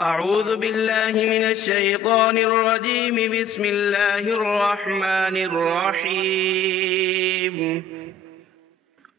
أعوذ بالله من الشيطان الرجيم. بسم الله الرحمن الرحيم.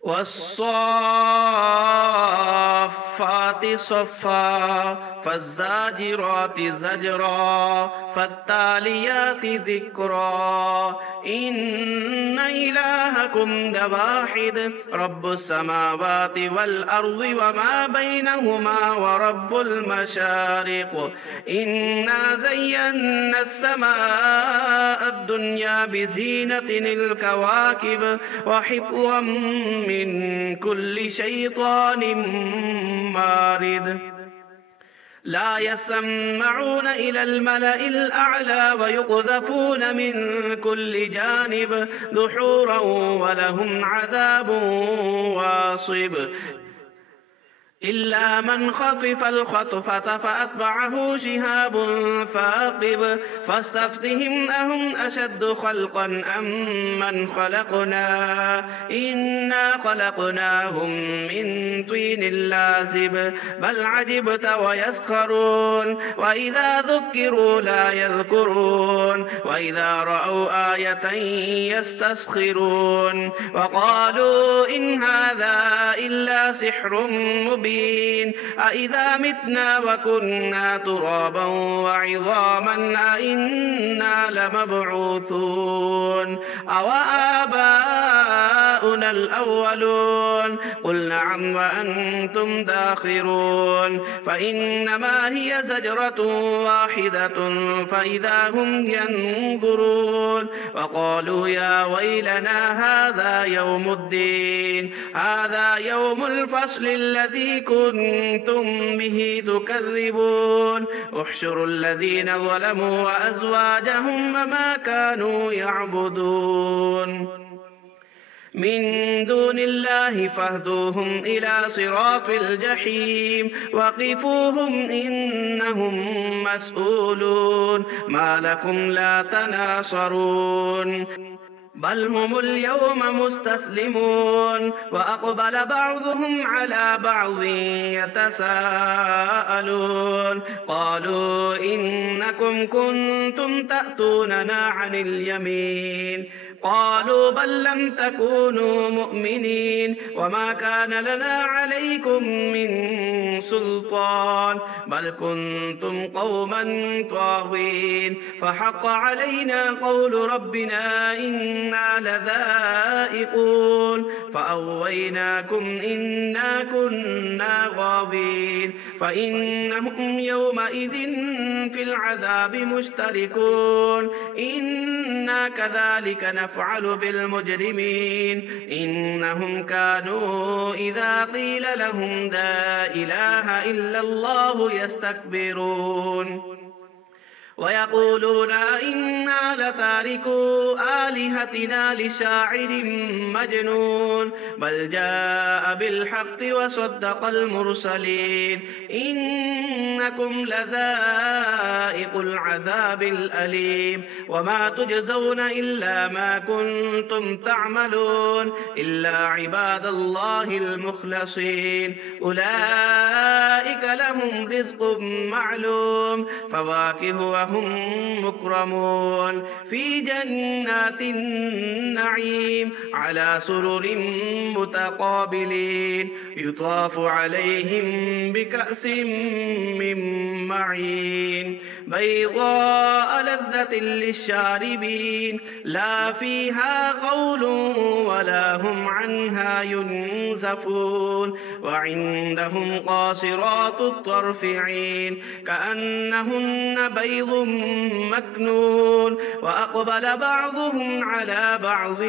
والصافات صفا فالزاجرات زجرا فالتاليات ذكرا إن إلهكم لواحد رب السماوات والأرض وما بينهما ورب المشارق إنا زينا السماء الدنيا بزينة الكواكب وحفظا من كل شيطان مارد لا يسمعون إلى الملأ الأعلى ويقذفون من كل جانب دحورا ولهم عذاب واصب إلا من خطف الخطفة فأتبعه شهاب ثاقب فاستفتهم أهم أشد خلقا أم من خلقنا إنا خلقناهم من طين لازب بل عجبت ويسخرون وإذا ذكروا لا يذكرون وإذا رأوا آية يستسخرون وقالوا إن هذا إلا سحر مبين أإذا متنا وكنا ترابا وعظاما أإنا لمبعوثون أو آباؤنا الأولون قل نعم وأنتم داخرون فإنما هي زجرة واحدة فإذا هم ينظرون وقالوا يا ويلنا هذا يوم الدين هذا يوم الفصل الذي كنتم به تكذبون احشروا الذين ظلموا وأزواجهم وما كانوا يعبدون من دون الله فاهدوهم إلى صراط الجحيم وقفوهم إنهم مسؤولون ما لكم لا تناصرون بل هم اليوم مستسلمون وأقبل بعضهم على بعض يتساءلون قالوا إنكم كنتم تأتوننا عن اليمين قالوا بل لم تكونوا مؤمنين وما كان لنا عليكم من سلطان بل كنتم قوما طاغين فحق علينا قول ربنا إنا لذائقون فأغويناكم إنا كنا غاوين فإنهم يومئذ في العذاب مشتركون إنا كذلك نفعل بالمجرمين إنهم كانوا إذا قيل لهم لا إله إلا الله يستكبرون ويقولون إنا لتاركو آلهتنا لشاعر مجنون بل جاء بالحق وصدق المرسلين إنكم لذائق العذاب الأليم وما تجزون إلا ما كنتم تعملون إلا عباد الله المخلصين أولئك لهم رزق معلوم فواكه وهم مكرمون في جنات النعيم على سرر متقابلين يطاف عليهم بكأس من معين بيضاء لذة للشاربين لا فيها غول ولا هم عنها ينزفون وعندهم قاصرات الطرف عين كأنهن بيض مكنون وأقبل بعضهم على بعض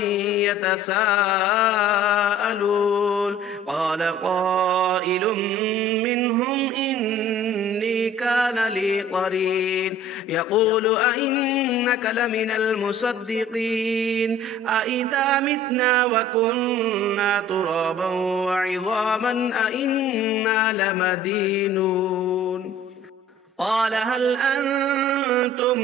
يتساءلون قال قائل منهم إني كان لي قرين يقول أئنك لمن المصدقين أئذا متنا وكنا ترابا وعظاما أئنا لمدينون قال هل أنتم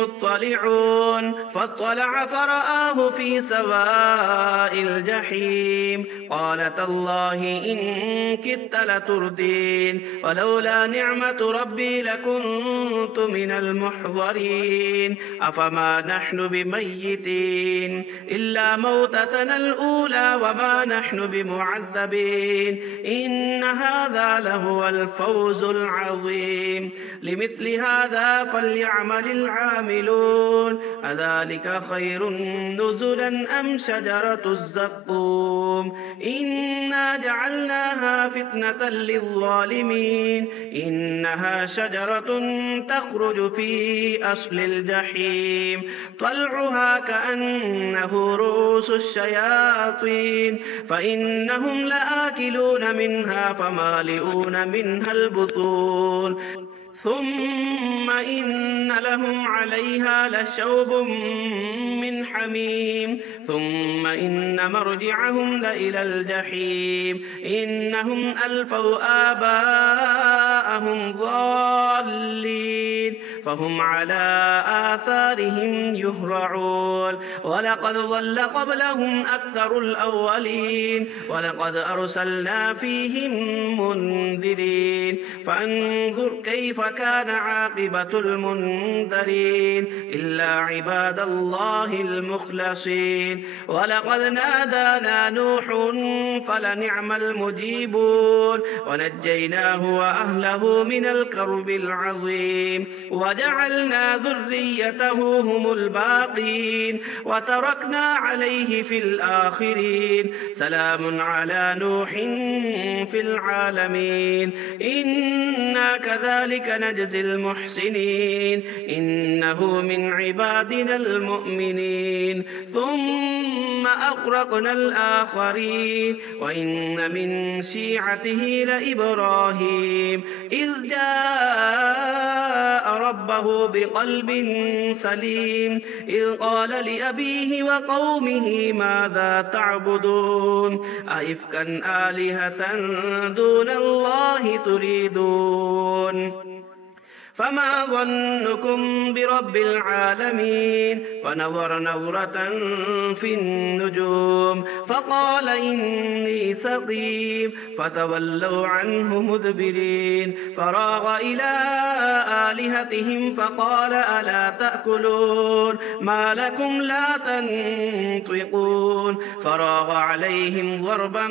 مطلعون فاطلع فرآه في سواء الجحيم قال تالله إن كدت لتردين ولولا نعمة ربي لكنت من المحضرين أفما نحن بميتين إلا موتتنا الأولى وما نحن بمعذبين إن هذا لهو الفوز العظيم لمثل هذا فليعمل العاملون أذلك خير نزلا أم شجرة الزقوم إنا جعلناها فتنة للظالمين إنها شجرة تخرج في أصل الجحيم طلعها كأنه رؤوس الشياطين فإنهم لآكلون منها فمالئون منها البطون ثم إن لهم عليها لشوب من حميم ثم إن مرجعهم لإلى الجحيم إنهم ألفوا آباءهم ضالين فهم على آثارهم يهرعون ولقد ضل قبلهم أكثر الأولين ولقد أرسلنا فيهم منذرين فانظر كيف كان عاقبة المنذرين إلا عباد الله المخلصين ولقد نادانا نوح فلنعم المجيبون ونجيناه وأهله من الكرب العظيم وجعلنا ذريته هم الباقين وتركنا عليه في الآخرين سلام على نوح في العالمين إنا كذلك نجزي المحسنين إنه من عبادنا المؤمنين ثم أغرقنا الآخرين وإن من شيعته لإبراهيم إذ جاء ربه بقلب سليم إذ قال لأبيه وقومه ماذا تعبدون أئفكا آلهة دون الله تريدون فما ظنكم برب العالمين فنظر نظرة في النجوم فقال إني سقيم فتولوا عنه مدبرين فراغ إلى آلهتهم فقال ألا تأكلون ما لكم لا تنطقون فراغ عليهم ضربا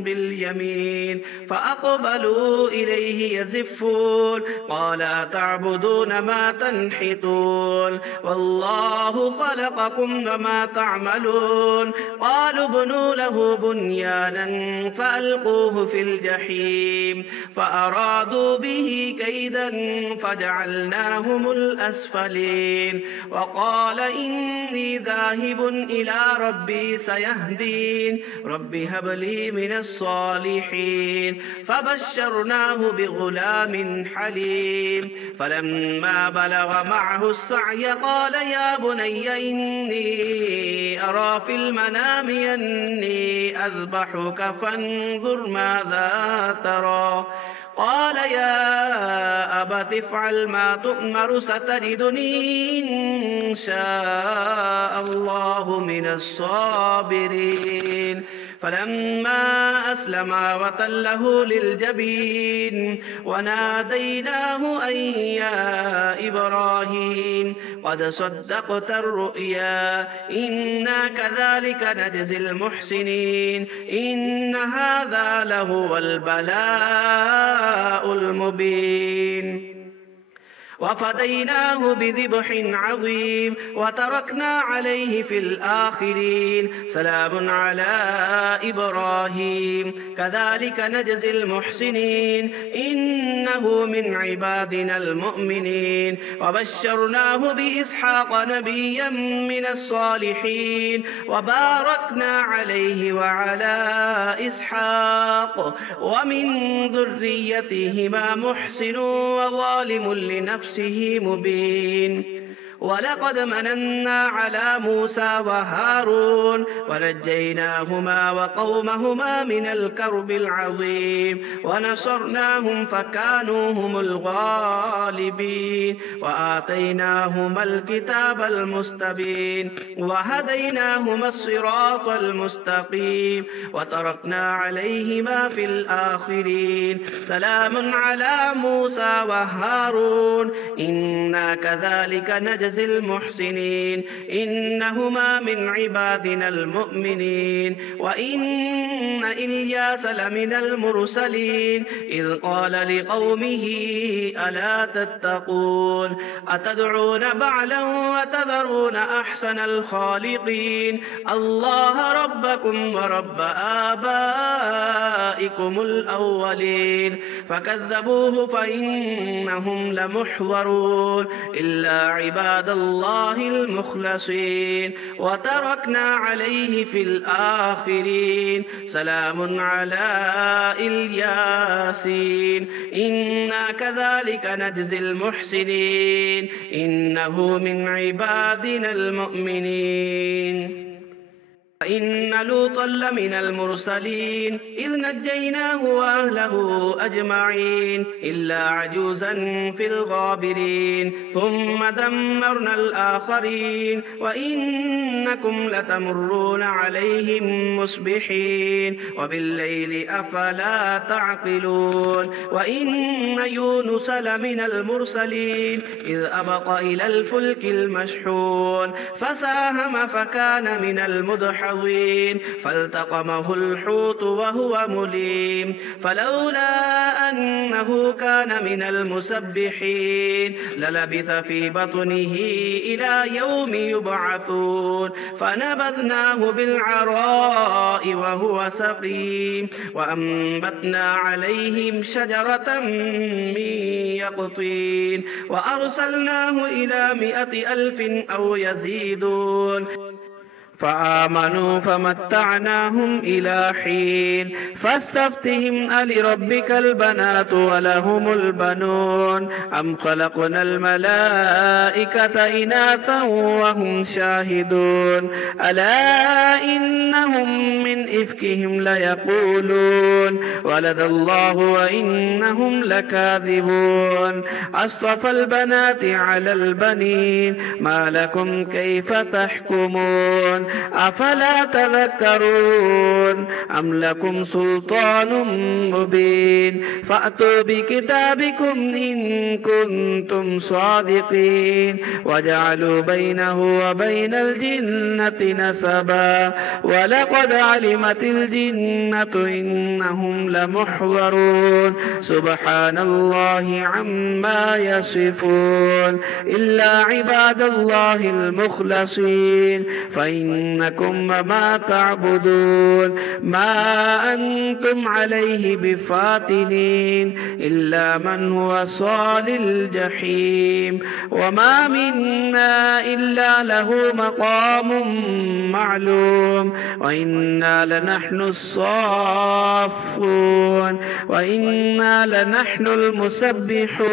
باليمين فأقبلوا إليه يزفون قال أتعبدون ما تنحتون والله خلقكم وما تعملون قالوا ابنوا له بنيانا فألقوه في الجحيم فأرادوا به كيدا فجعلناهم الأسفلين وقال إني ذاهب إلى ربي سيهدين رب هب لي من الصالحين فبشرناه بغلام حليم فلما بلغ معه السعي قال يا بني إني أرى في المنام أني أذبحك فانظر ماذا ترى قال يا أبت افعل ما تؤمر ستجدني إن شاء الله من الصابرين فلما أسلما وتله للجبين وناديناه أن يا إبراهيم قد صدقت الرؤيا إنا كذلك نجزي المحسنين إن هذا لهو البلاء المبين وفديناه بذبح عظيم وتركنا عليه في الآخرين سلام على إبراهيم كذلك نجزي المحسنين إنه من عبادنا المؤمنين وبشرناه بإسحاق نبيا من الصالحين وباركنا عليه وعلى إسحاق ومن ذريتهما محسن وظالم لنفسه مبين ولقد مننا على موسى وهارون ونجيناهما وقومهما من الكرب العظيم ونصرناهم فكانوا هم الغالبين وآتيناهما الكتاب المستبين وهديناهما الصراط المستقيم وتركنا عليهما في الآخرين سلام على موسى وهارون إنا كذلك نجزي المحسنين إنهما من عبادنا المؤمنين وإن إلياس لمن المرسلين إذ قال لقومه ألا تتقون أتدعون بعلا وتذرون أحسن الخالقين الله ربكم ورب آبائكم الأولين فكذبوه فإنهم لمحضرون إلا عباد الله المخلصين وتركنا عليه في الآخرين سلام على الياسين إنا كذلك نجزي المحسنين إنه من عبادنا المؤمنين إن لوطا لمن المرسلين إذ نجيناه وأهله أجمعين إلا عجوزا في الغابرين ثم دمرنا الآخرين وإنكم لتمرون عليهم مصبحين وبالليل أفلا تعقلون وإن يونس لمن المرسلين إذ أبق إلى الفلك المشحون فساهم فكان من المدحضين فالتقمه الحوت وهو مليم فلولا أنه كان من المسبحين للبث في بطنه إلى يوم يبعثون فنبذناه بالعراء وهو سقيم وأنبتنا عليهم شجرة من يقطين وأرسلناه إلى 100,000 أو يزيدون فآمنوا فمتعناهم إلى حين فاستفتهم ألربك البنات ولهم البنون أم خلقنا الملائكة إناثا وهم شاهدون ألا إنهم من إفكهم ليقولون ولد الله وإنهم لكاذبون أصطفى البنات على البنين ما لكم كيف تحكمون أفلا تذكرون أم لكم سلطان مبين فأتوا بكتابكم إن كنتم صادقين وجعلوا بينه وبين الجنة نسبا ولقد علمت الجنة إنهم لمحضرون سبحان الله عما يصفون إلا عباد الله المخلصين فإنكم وما تعبدون ما أنتم عليه بفاتنين إلا من هو صال الجحيم وما منا إلا له مقام معلوم وإنا لنحن الصافون وإنا لنحن المسبحون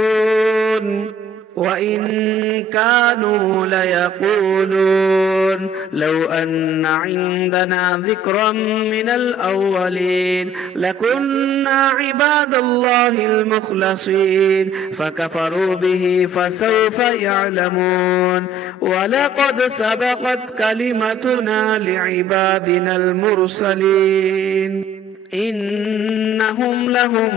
وإن كانوا ليقولون لو أن عندنا ذكرا من الأولين لكنا عباد الله المخلصين فكفروا به فسوف يعلمون ولقد سبقت كلمتنا لعبادنا المرسلين إنهم لهم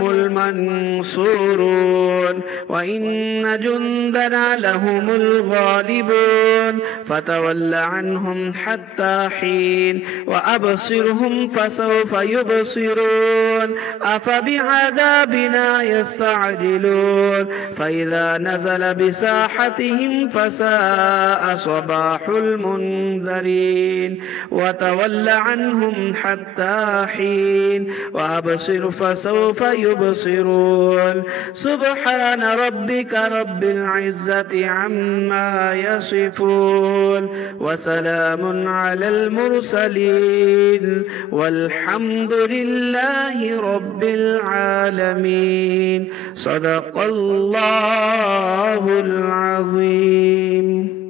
المنصورون وإن جندنا لهم الغالبون فتول عنهم حتى حين وأبصرهم فسوف يبصرون أفبعذابنا يستعجلون فإذا نزل بساحتهم فساء صباح المنذرين وتول عنهم حتى حين وأبصر فسوف يبصرون سبحان ربك رب العزة عما يصفون وسلام على المرسلين والحمد لله رب العالمين صدق الله العظيم.